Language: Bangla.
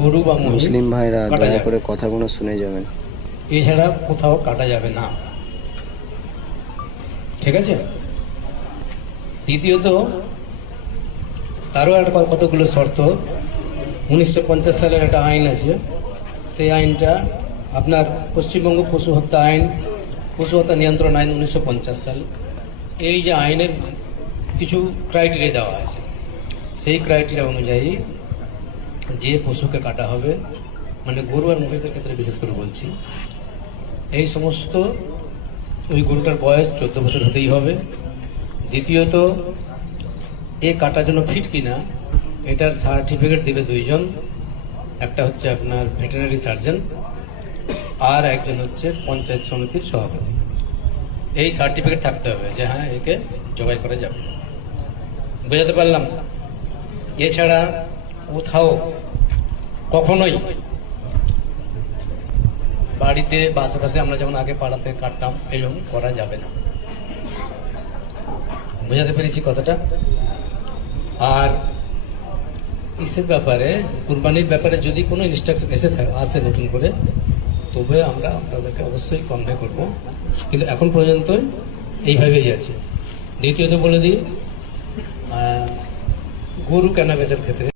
গরু বা মহিষ মুসলিম ভাইরা কাটা দয়া যাবে। করে কথাগুলো শুনে যাবেন। এছাড়া কোথাও কাটা যাবে না, ঠিক আছে। দ্বিতীয়ত তারও একটা কতগুলো শর্ত। 1950 সালের একটা আইন আছে, সেই আইনটা আপনার পশ্চিমবঙ্গ পশু হত্যা আইন, পশু হত্যা নিয়ন্ত্রণ আইন 1950 সাল, এই যে আইনের কিছু ক্রাইটেরিয়া দেওয়া আছে, সেই ক্রাইটেরিয়া অনুযায়ী যে পশুকে কাটা হবে, মানে গরু আর মহিষের ক্ষেত্রে বিশেষ করে বলছি, এই সমস্ত ওই গরুটার বয়স 14 বছর হতেই হবে। দ্বিতীয়ত এ কাটার জন্য ফিট কিনা এটার সার্টিফিকেট দেবে দুইজন, একটা হচ্ছে আপনার ভেটেরিনারি সার্জন আর একজন হচ্ছে পঞ্চায়েত সমিতির সভাপতি। এই সার্টিফিকেট থাকতে হবে যে হ্যাঁ একে জবাই করা যাবে। বোঝাতে পারলাম? এছাড়া কোথাও কখনোই বাড়িতে বা আশেপাশে আমরা যেমন আগে পাড়াতে কাটতাম এরকম করা যাবে না। বোঝাতে পেরেছি কথাটা? আর ইসের ব্যাপারে, কুরবানির ব্যাপারে যদি কোনো ইনস্ট্রাকশন আসে নতুন করে, তবে আমরা আপনাদেরকে অবশ্যই কনভে করব, কিন্তু এখন পর্যন্ত এইভাবেই আছে। দ্বিতীয়ত বলে দিই, গরু কেনা বেচার ক্ষেত্রে